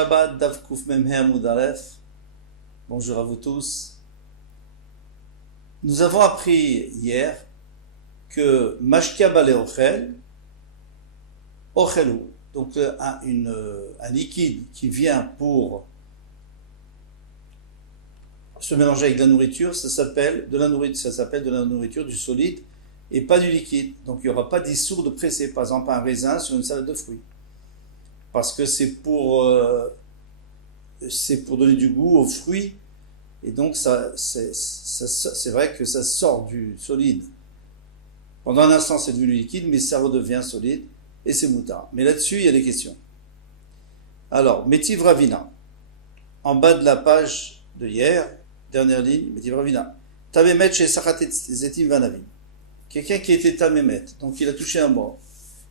Shabbat Daf Kuf Memhe Amud Aleph. Bonjour à vous tous. Nous avons appris hier que Mashkia Bale Ochel, Ochelu, donc un liquide qui vient pour se mélanger avec de la nourriture, ça s'appelle de la nourriture du solide et pas du liquide. Donc il n'y aura pas d'issour de presser, par exemple un raisin sur une salade de fruits. Parce que c'est pour donner du goût aux fruits, et donc c'est vrai que ça sort du solide. Pendant un instant c'est devenu liquide, mais ça redevient solide, et c'est moutard. Mais là-dessus il y a des questions. Alors, Métiv Ravina, en bas de la page de hier, dernière ligne, Métiv Ravina, Tamemet chez Sachatet Zetim Vanavim. Quelqu'un qui était Tamemet, donc il a touché un mort.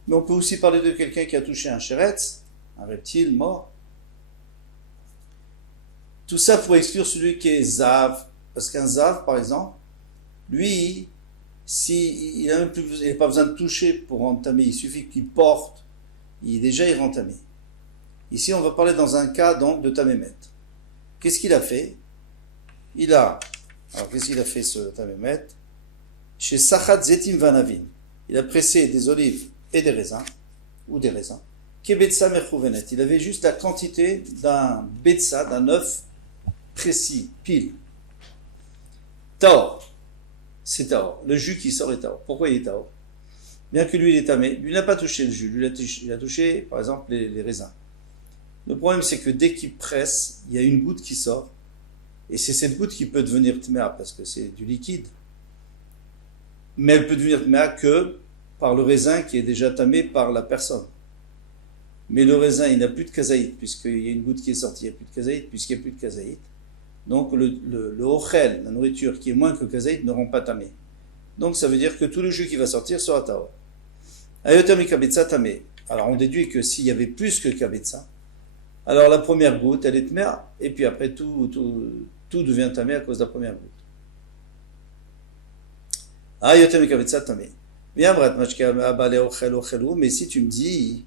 Mais on peut aussi parler de quelqu'un qui a touché un sheretz, un reptile mort. Tout ça pour exclure celui qui est zav, parce qu'un zav, par exemple, lui, il n'a pas besoin de toucher pour entamer, il suffit qu'il porte, il est entamé. Ici, on va parler dans un cas donc de tamémet. Qu'est-ce qu'il a fait? Qu'est-ce qu'il a fait ce tamémet? Chez Sachat Zetim Vanavim, il a pressé des olives et des raisins, ou des raisins. Kebetsa Mechouvenet, il avait juste la quantité d'un betsa, d'un œuf précis, pile. Taor, c'est taor. Le jus qui sort est taor. Pourquoi il est taor? Bien que lui il est tamé, lui n'a pas touché le jus, lui il a touché par exemple les raisins. Le problème c'est que dès qu'il presse, il y a une goutte qui sort, et c'est cette goutte qui peut devenir tméa, parce que c'est du liquide. Mais elle peut devenir tméa que par le raisin qui est déjà tamé par la personne. Mais le raisin, il n'a plus de kazaït, puisqu'il y a une goutte qui est sortie, il n'y a plus de kazaït, puisqu'il n'y a plus de kazaït. Donc le ochel, la nourriture qui est moins que kazaït, ne rend pas tamé. Donc ça veut dire que tout le jus qui va sortir sera taor. Ayotami kabetsa tamé. Alors on déduit que s'il y avait plus que kabetsa, alors la première goutte, elle est tméa, et puis après tout devient tamé à cause de la première goutte. Ayotami kabetsa tamé. Mais si tu me dis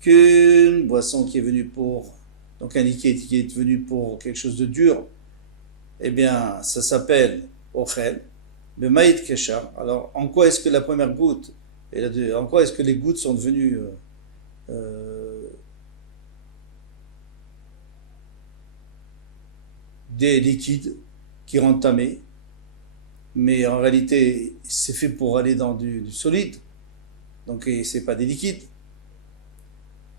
qu'une boisson qui est venue pour, donc un liquide qui est venu pour quelque chose de dur, eh bien, ça s'appelle ochel, le maïd keshar. Alors, en quoi est-ce que la première goutte, en quoi est-ce que les gouttes sont devenues des liquides qui rendent tamé, mais en réalité, c'est fait pour aller dans du solide, donc c'est pas des liquides.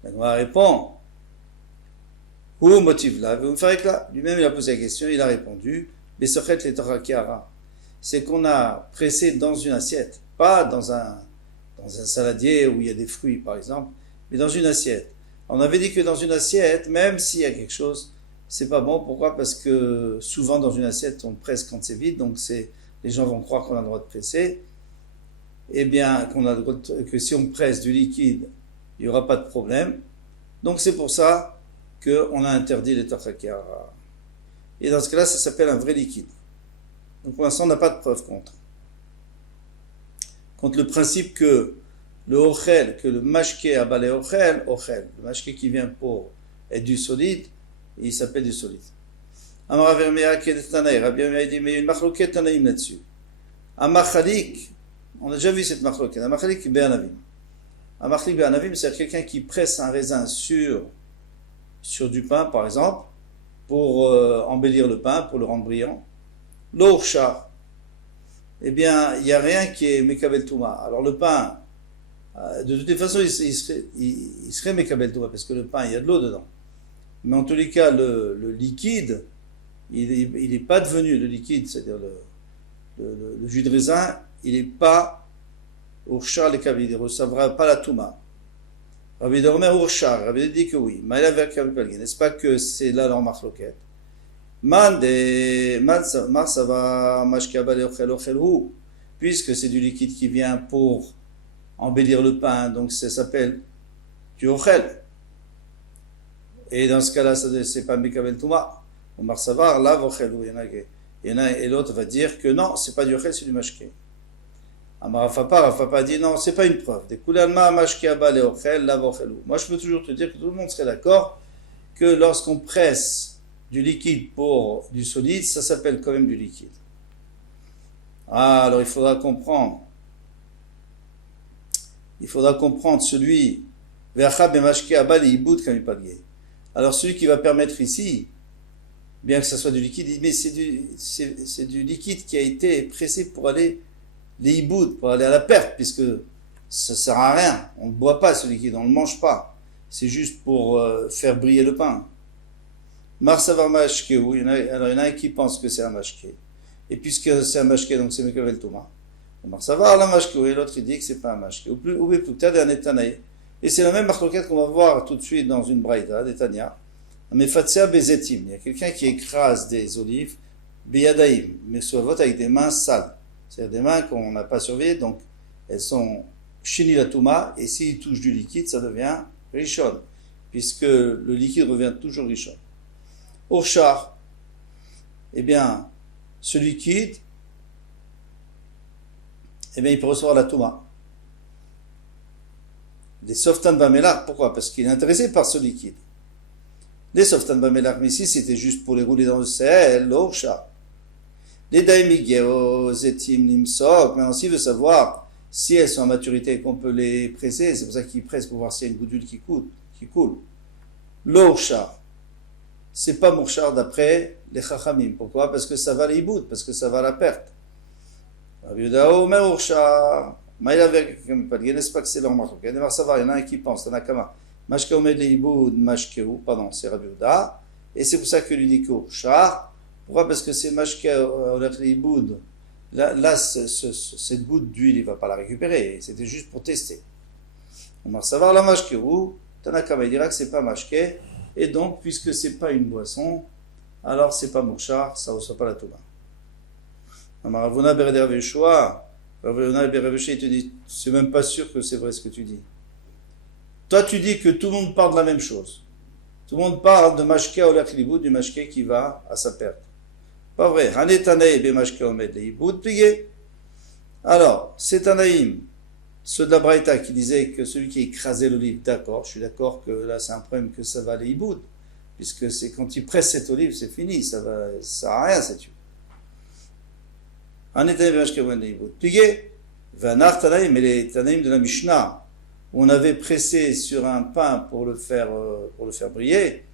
La Gemara répond, où motive là? Vous me ferez que là. Lui-même il a posé la question, il a répondu, c'est qu'on a pressé dans une assiette, pas dans un saladier où il y a des fruits par exemple, mais dans une assiette. On avait dit que dans une assiette, même s'il y a quelque chose, c'est pas bon. Pourquoi? Parce que souvent dans une assiette on presse quand c'est vide, donc les gens vont croire qu'on a le droit de presser. Eh bien, que si on presse du liquide, il n'y aura pas de problème. Donc c'est pour ça qu'on a interdit les tachakara. Et dans ce cas-là, ça s'appelle un vrai liquide. Donc pour l'instant, on n'a pas de preuve contre. Contre le principe que le ochel, que le mashké abalé ochel, le mashké qui vient pour être du solide, il s'appelle du solide. Amar Vermea Kedetanaï, Rabbi Amir dit, mais il y a une machloket tanaïm là-dessus. Amachalik, on a déjà vu cette machloket, Amachalik be'anavim. Amachlik be'anavim, c'est quelqu'un qui presse un raisin sur du pain, par exemple, pour embellir le pain, pour le rendre brillant. L'orchar, eh bien, il n'y a rien qui est mekabel touma. Alors le pain, de toutes les façons, il serait mekabel touma, parce que le pain, il y a de l'eau dedans. Mais en tous les cas, le liquide, il n'est pas devenu le liquide, c'est-à-dire le jus de raisin, il n'est pas Urshar le Kavid, il ne recevra pas la Touma. Rabbi Dormer Urshar, Rabbi dit que oui. N'est-ce pas que c'est là leur marloquette? Puisque c'est du liquide qui vient pour embellir le pain, donc ça s'appelle du ochel. Et dans ce cas-là, c'est pas Mekabel Touma. Omar Savar, là, il y en a et l'autre va dire que non, c'est pas du ochel, c'est du mashké. Rafa dit non, c'est pas une preuve. Moi je peux toujours te dire que tout le monde serait d'accord que lorsqu'on presse du liquide pour du solide, ça s'appelle quand même du liquide. Ah, alors il faudra comprendre. Il faudra comprendre celui. Alors celui qui va permettre ici, bien que ce soit du liquide, mais c'est du liquide qui a été pressé pour aller les hiboud, pour aller à la perte, puisque ça sert à rien. On ne boit pas ce liquide, on ne le mange pas. C'est juste pour faire briller le pain. Marsavar mashke, oui, alors il y en a un qui pense que c'est un mashke. Et puisque c'est un mashke, donc c'est Mekavel Toma. Marsavar la mashke, et l'autre il dit que c'est pas un mashke. Ou plus tard, un Netanaï. Et c'est la même marloquette qu'on va voir tout de suite dans une braïda, des Tanya. Mais Fatsia Bezetim, il y a quelqu'un qui écrase des olives, Beyadaim, mais soit vote avec des mains sales. C'est-à-dire des mains qu'on n'a pas surveillées, donc elles sont Shini la Touma, et s'il touche du liquide, ça devient Rishon, puisque le liquide revient toujours Rishon. Orchar, eh bien, ce liquide, eh bien, il peut recevoir la Touma. Les Softan Bamelach, pourquoi? Parce qu'il est intéressé par ce liquide. Les Softan Bamelach, mais ici, c'était juste pour les rouler dans le sel, l'Orchar. Les Daimigeo, Zetim, Nimsok, maintenant, s'il veut savoir si elles sont en maturité et qu'on peut les presser, c'est pour ça qu'il presse pour voir s'il y a une goutte d'huile qui coule. L'Orchar, c'est pas Mourchar d'après les Chachamim. Pourquoi? Parce que ça va l'Iboud, parce que ça va la perte. Rabbi Yehuda Omer Orchar, n'est-ce pas que c'est leur marque? Il y en a un qui pense, Tanakama. Mashke Omed l'Iboud, Mashkeu, pardon, c'est Rabbi Yehuda. Et c'est pour ça que lui dit Orchar. Pourquoi? Parce que c'est Mashke l'Iboud. Là, cette goutte d'huile, il ne va pas la récupérer. C'était juste pour tester. On va savoir la Mashkeu. Tanakama, il dira que c'est pas Mashke. Et donc, puisque c'est pas une boisson, alors c'est pas Mourchar, ça ne reçoit pas la Touma. Ravuna Bereder Yeshua, Ravuna Bereder Yeshua, il te dit, c'est même pas sûr que c'est vrai ce que tu dis. Toi, tu dis que tout le monde parle de la même chose. Tout le monde parle de Mashke Olach Liboud, du Mashke qui va à sa perte. Pas vrai. Hanetanei be Mashke Omed Liboud plié. Alors, c'est Tanaïm, ceux de la Braïta qui disaient que celui qui écrasait l'olive, d'accord, je suis d'accord que là c'est un problème que ça va aller Iboud, puisque c'est quand il presse cette olive, c'est fini, ça sert à rien cette huile. Hanetanei be Mashke Omed Liboud plié. Vanar Tanaïm, mais les Tanaïm de la Mishnah, où on avait pressé sur un pain pour le faire briller,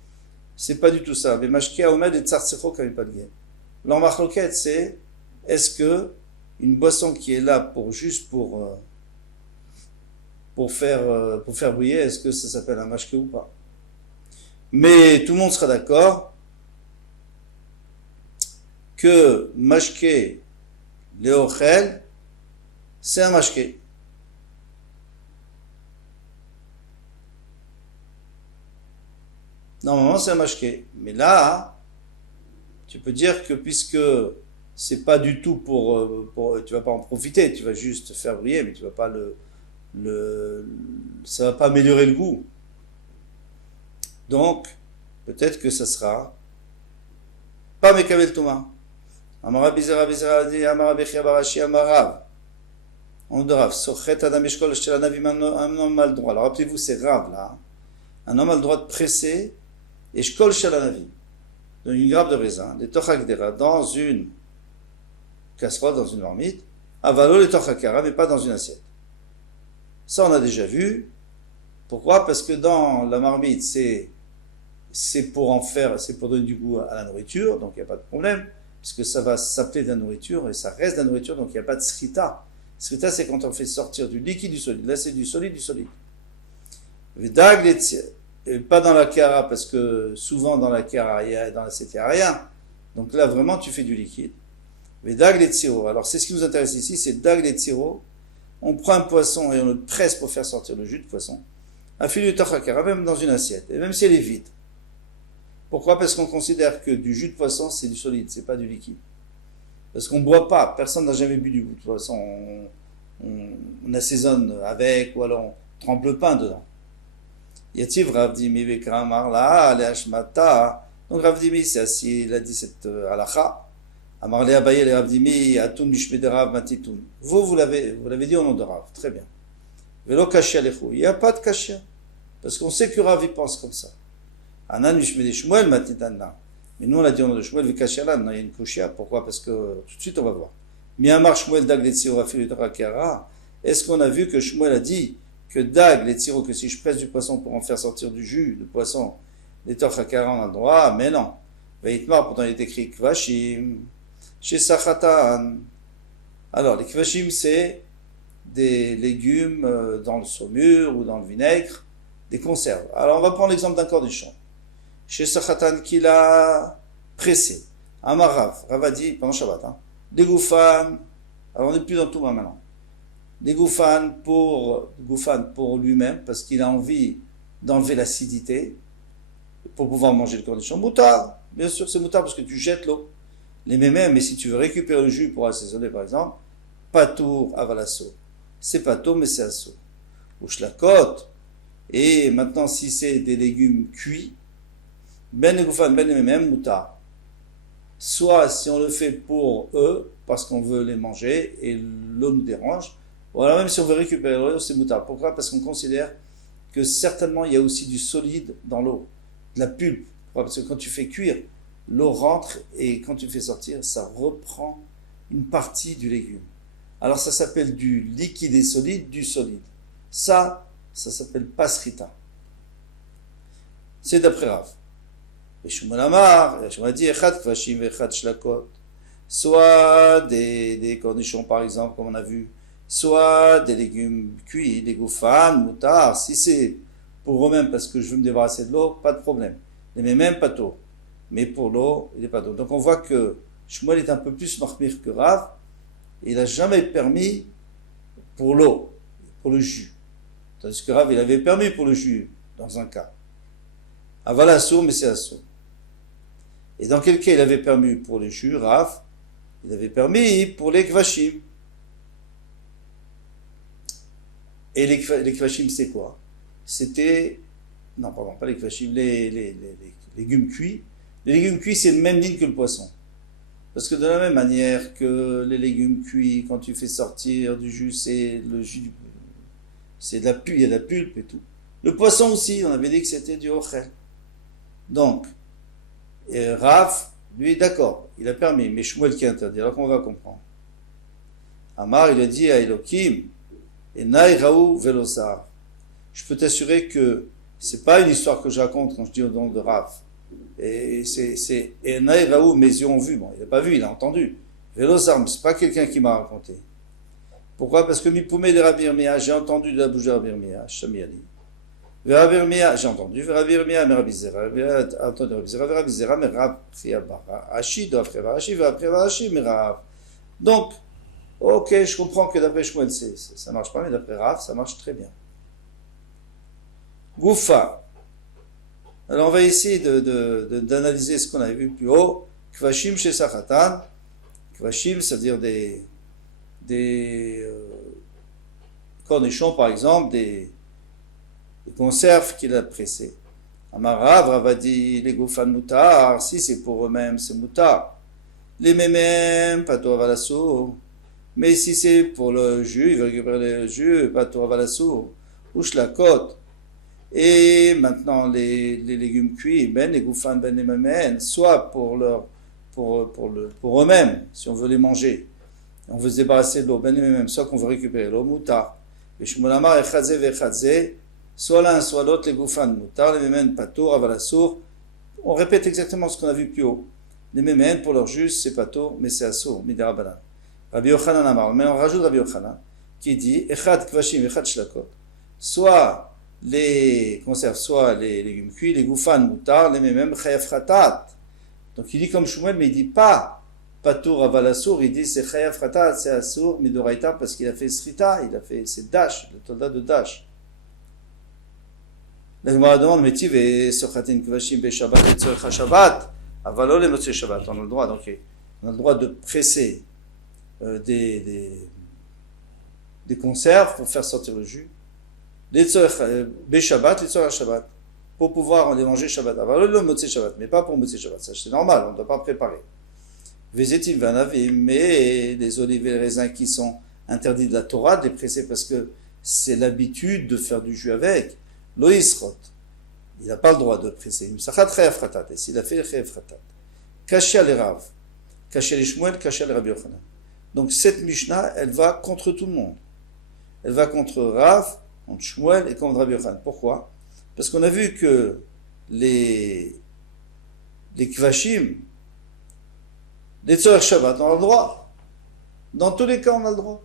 c'est pas du tout ça. Mais Mashke Omed et Tsartsefo comme pas de guerre. Leur marloquette, c'est est-ce que une boisson qui est là pour faire briller, est-ce que ça s'appelle un mashke ou pas? Mais tout le monde sera d'accord que mashke leochel, c'est un mashke. Normalement, c'est un mashke. Mais là, tu peux dire que puisque c'est pas du tout tu vas pas en profiter, tu vas juste faire briller, mais tu vas pas ça va pas améliorer le goût. Donc, peut-être que ça sera pas Mekavel Toma. Amara Bizera dit Amara Bechia Barashi Amarav. On dit Rav, Sochet Adam Eshkol Shtelanavi, un homme a le droit. Alors rappelez-vous, c'est Rav là. Un homme a le droit de presser Eshkol Shtelanavi. Dans une grappe de raisin, des tochakdera, dans une casserole, dans une marmite, avalo les tochakara, mais pas dans une assiette. Ça, on a déjà vu. Pourquoi? Parce que dans la marmite, c'est pour donner du goût à la nourriture, donc il n'y a pas de problème, puisque ça va s'appeler de la nourriture, et ça reste de la nourriture, donc il n'y a pas de srita. Srita, c'est quand on fait sortir du liquide du solide. Là, c'est du solide. Vedag, et pas dans la kara, parce que souvent dans la kara, dans l'assiette, il n'y a rien. Donc là, vraiment, tu fais du liquide. Mais dag les tsiro. Alors, c'est ce qui nous intéresse ici, c'est dag les tsiro. On prend un poisson et on le presse pour faire sortir le jus de poisson. Un filet de tachakara, même dans une assiette, et même si elle est vide. Pourquoi? Parce qu'on considère que du jus de poisson, c'est du solide, c'est pas du liquide. Parce qu'on ne boit pas, personne n'a jamais bu du jus de poisson. On assaisonne avec, ou alors on trempe le pain dedans. Yativ Ravdimi Bekramar la Aleashmata. Donc Ravdimi c'est assis, il a dit cette halakha. Amar le Abaye le Ravdimi Atun Mishmederav Matitun. Vous l'avez dit au nom de Rav, très bien. Velo Kashia Lechu. Il n'y a pas de Kashia. Parce qu'on sait que Rav il pense comme ça. Anan Mishmede Shmuel Matitanna. Mais nous, on a dit au nom de Shmuel, Vikashalan, il y a une koshia. Pourquoi? Parce que tout de suite, on va voir. Miamar Shmuel Dag Letziro Afilu Rakara. Est-ce qu'on a vu que Shmuel a dit que Dag Letziro, que si je presse du poisson pour en faire sortir du jus de poisson, les Torchakara, on a le droit? Mais non. Veitmar, pourtant il est écrit Kvashim, chez Sachatan. Alors, les Kvashim, c'est des légumes dans le saumure ou dans le vinaigre, des conserves. Alors, on va prendre l'exemple d'un cornichon. Chez Sachatan, qui l'a pressé. Amarav, Rav a dit, pendant Shabbat, des goufan, alors on n'est plus dans tout maintenant. Des goufan pour lui-même, parce qu'il a envie d'enlever l'acidité, pour pouvoir manger le cornichon. Moutard, bien sûr c'est moutard parce que tu jettes l'eau. Les mémèmes, mais si tu veux récupérer le jus pour assaisonner par exemple, patour avalasso. C'est patour mais c'est asso. Ou shlakot. Et maintenant si c'est des légumes cuits, ben goufan, ben les mémèmes, moutard. Soit si on le fait pour eux, parce qu'on veut les manger et l'eau nous dérange, ou alors même si on veut récupérer l'eau, c'est moutard. Pourquoi? Parce qu'on considère que certainement il y a aussi du solide dans l'eau. La pulpe, parce que quand tu fais cuire, l'eau rentre et quand tu le fais sortir, ça reprend une partie du légume. Alors ça s'appelle du liquide et solide, du solide. Ça s'appelle pasrita. C'est d'après Rav. Et Shmuel Amar, Shmuel a dit, echad kvashim echad shlakot. Soit des cornichons par exemple, comme on a vu, soit des légumes cuits, des goufan, moutard, si c'est pour eux-mêmes, parce que je veux me débarrasser de l'eau, pas de problème. Mais même pas tôt. Mais pour l'eau, il n'est pas tôt. Donc on voit que Shmuel est un peu plus marmir que Rav. Il n'a jamais permis pour l'eau, pour le jus. Tandis que Rav, il avait permis pour le jus, dans un cas. Aval assour, mais c'est assour. Et dans quel cas il avait permis pour le jus, Rav? Il avait permis pour les kvashim. Et les kvashim, c'est quoi? C'était, non pardon, pas les kvashim, les légumes cuits. Les légumes cuits, c'est le même ligne que le poisson. Parce que de la même manière que les légumes cuits, quand tu fais sortir du jus, c'est le jus, c'est de la pulpe, il y a de la pulpe et tout. Le poisson aussi, on avait dit que c'était du ochel. Donc, Rav, lui, d'accord, il a permis, mais Shmuel qui a interdit. Alors qu'on va comprendre. Amar, il a dit à Elohim, Enai Raou Velosar. Je peux t'assurer que c'est pas une histoire que je raconte quand je dis au nom de Rav. Et c'est Enai Raou, mes yeux ont vu. Bon, il n'a pas vu, il a entendu. Velosar, c'est pas quelqu'un qui m'a raconté. Pourquoi? Parce que Mipoumé de Rabbi Yirmiyah, j'ai entendu de la bouche de Rabbi Yirmiyah, Shami Ali. Rabbi Yirmiyah, j'ai entendu. Rabbi Yirmiyah, mais Rabbi Zera, entendu Rabbi Zera, Rabbi Zera, mais Rav Ashi, d'après Rashi, d'après Rashi, mais Rav. Donc, ok, je comprends que d'après Shmuel, ça marche pas, mais d'après Rav, ça marche très bien. Goufa. Alors on va essayer d'analyser ce qu'on avait vu plus haut. Kvashim chez Sachatan. Kvashim, c'est-à-dire des cornichons, par exemple, des conserves qu'il a pressées. Amarav, Rav a dit, les goufan moutar, si c'est pour eux-mêmes, c'est moutar. Les mémèmes, pato avalasso. Mais si c'est pour le jus, il veut récupérer le jus, pato avalasso. Ouche la côte. Et maintenant, les légumes cuits, ben, les goufan, ben, les mémènes, soit pour eux-mêmes, si on veut les manger. On veut se débarrasser de l'eau, ben, les mémènes, soit qu'on veut récupérer l'eau, moutar. Et Shmuel Amar, echadze vechadze. Soit l'un, soit l'autre, les goufan moutar, les mémènes patour, avalassour. On répète exactement ce qu'on a vu plus haut. Les mémènes, pour leur jus, c'est patour, mais c'est assour, midera banan. Rabbi Yochanan Amar, mais on rajoute Rabbi Yochanan, qui dit, echad kvashim, echad shlakot. Soit les conserves, soit les légumes cuits, les goufan moutar, les mémènes chayav khatat. Donc il dit comme Shmuel, mais il dit pas patour, avalassour, il dit c'est chayav khatat, c'est assour, midoraita, parce qu'il a fait srita, il a fait, c'est dash, le tolda de dash. La Gemara demande, mais tu veux sochatin kvashim be Shabbat et tzorcha Shabbat, avalo le motzei Shabbat. On a le droit, donc on a le droit de presser des conserves pour faire sortir le jus. Les tzorcha be Shabbat, les tzorcha Shabbat, pour pouvoir les manger Shabbat. Avalo le motzei Shabbat, mais pas pour motzei Shabbat. Ça c'est normal, on ne doit pas préparer. Vezetim vanavim, mais les olives et les raisins qui sont interdits de la Torah, de les presser parce que c'est l'habitude de faire du jus avec. Loïsrot. il n'a pas le droit de presser. Et s'il a fait le chayav khatat, Kashia les Rav, Kashia les Shmuel, Kashia les Rabbi Yochanan. Donc cette Mishnah, elle va contre tout le monde. Elle va contre Rav, contre Shmuel et contre Rabbi Yochanan. Pourquoi? Parce qu'on a vu que les Kvashim, les Tzorech Shabbat, on a le droit. Dans tous les cas, on a le droit.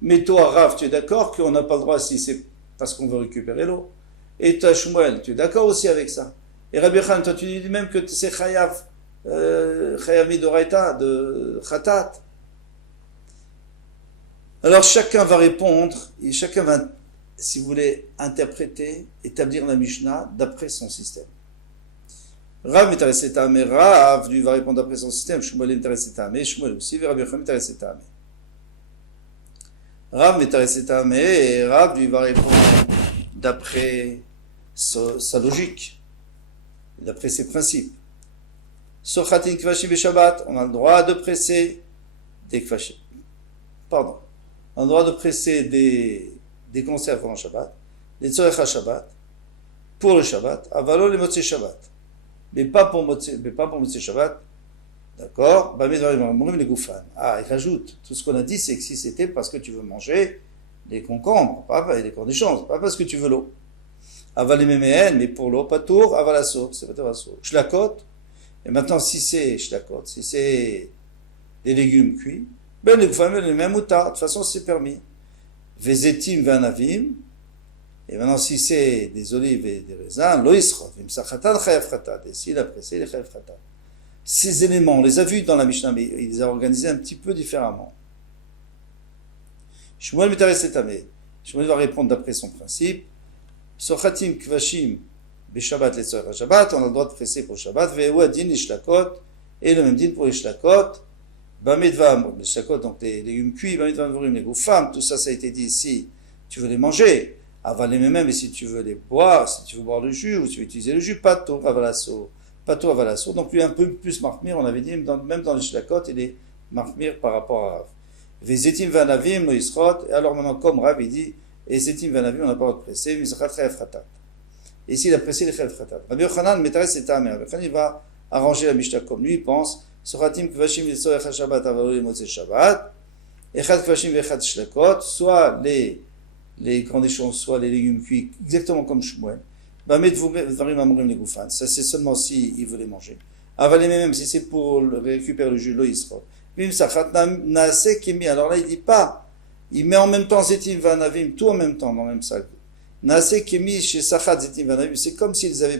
Mais toi, Rav, tu es d'accord qu'on n'a pas le droit si c'est parce qu'on veut récupérer l'eau. Et toi, Shmuel, tu es d'accord aussi avec ça. Et Rabbi Yochanan, toi, tu dis même que c'est Chayav Midoraita, de Khatat. Alors chacun va répondre, et chacun va, si vous voulez, interpréter, établir la Mishnah d'après son système. Rav m'intéresse à mais Rav, lui, va répondre d'après son système. Shmuel m'intéresse à mais Shmuel aussi, Rabbi Yochanan m'intéresse à mais. Rav m'intéresse à mais, et Rav, lui, va répondre d'après sa logique, d'après ses principes. Sochatin kvashim et Shabbat, on a le droit de presser des kvashim. Pardon. On a le droit de presser des conserves en Shabbat, des tzorech Shabbat, pour le Shabbat, avalo les motzei Shabbat. Mais pas pour motzei Shabbat. D'accord? Les goufan. Ah, il rajoute. Tout ce qu'on a dit, c'est que si c'était parce que tu veux manger des concombres, pas les cornichons, pas parce que tu veux l'eau. Avalé méméen, mais pour l'eau, pas tour, avalasso, c'est pas tavasso. Shlakot. Et maintenant, si c'est shlakot, si c'est des légumes cuits, ben les goufan, les mêmes moutards. De toute façon, c'est permis. Vezetim vanavim. Et maintenant, si c'est des olives et des raisins, loisrov, imsachatan chayav khatat. Et s'il a pressé, les chayav khatat. Ces éléments, on les a vus dans la Mishnah, mais il les a organisés un petit peu différemment. Shmuel m'intéresse tamé. Shmuel va répondre d'après son principe. Sochatim kvashim beshabbat le tzorech Shabbat, on a le droit de presser pour Shabbat. Ve'u adin lishlakot, et le même din pour lishlakot. Bamidvam, lishlakot, donc les légumes cuits, bamidvam vorim, les goufam, tout ça, ça a été dit ici. Tu veux les manger, avaler même, mais si tu veux les boire, si tu veux boire le jus, ou si tu veux utiliser le jus, pas de tour, avalasso. Pato avalasso, donc lui un peu plus markmir, on avait dit, même dans les shlakot, il est markmir par rapport à Rav. Vezetim vanavim, loisrot, et alors maintenant, comme Rav, il dit, et zetim vanavim, on n'a pas le droit de presser, misachat chayav khatat. Et ici, il a pressé les chayav khatat. Rabbi Yochanan, m'intéresse c'est tamé. Rabbi Yochanan, il va arranger la Mishnah comme lui, il pense, sochatim kvashim v'tzorech Shabbat, avalo les motzei Shabbat, echad kvashim v'echad shlakot, soit les cornichons, soit les légumes cuits, exactement comme Shmuel. Ça c'est seulement si il veut les manger. Avaler même si c'est pour récupérer le jus, l'oïsro. Alors là il dit pas, il met en même temps zetim vanavim, tout en même temps dans le même sac. Naase kemi chez sachat zetim vanavim, c'est comme s'il avait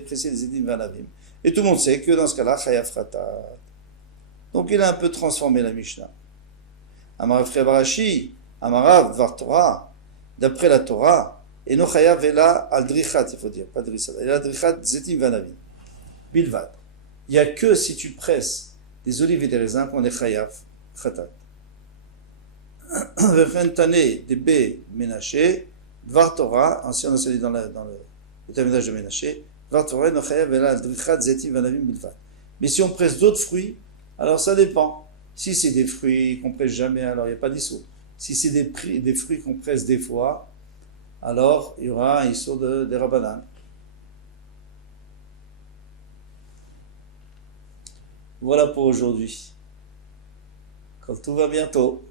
pressé les zetim vanavim. Et tout le monde sait que dans ce cas-là, chayav khatat. Donc il a un peu transformé la Mishnah. Amarav Barashi, Amarav Dvar Torah, d'après la Torah. Et no chayav vela al drichat, il faut dire, pas drichat. Et la drichat zetim vanavim. Bilvad. Il n'y a que si tu presses des olives et des raisins qu'on est chayav khatat. Vechentane de B Ménaché, Dvar Torah, ancien on s'est dit dans le terminage de Ménaché, Dvar Torah no chayav vela al drichat zetim vanavim bilvad. Mais si on presse d'autres fruits, alors ça dépend. Si c'est des fruits qu'on presse jamais, alors il n'y a pas d'issue. Si c'est des fruits qu'on presse des fois, alors il y aura un issur de Rabbanan. Voilà pour aujourd'hui. Quand tout va bientôt.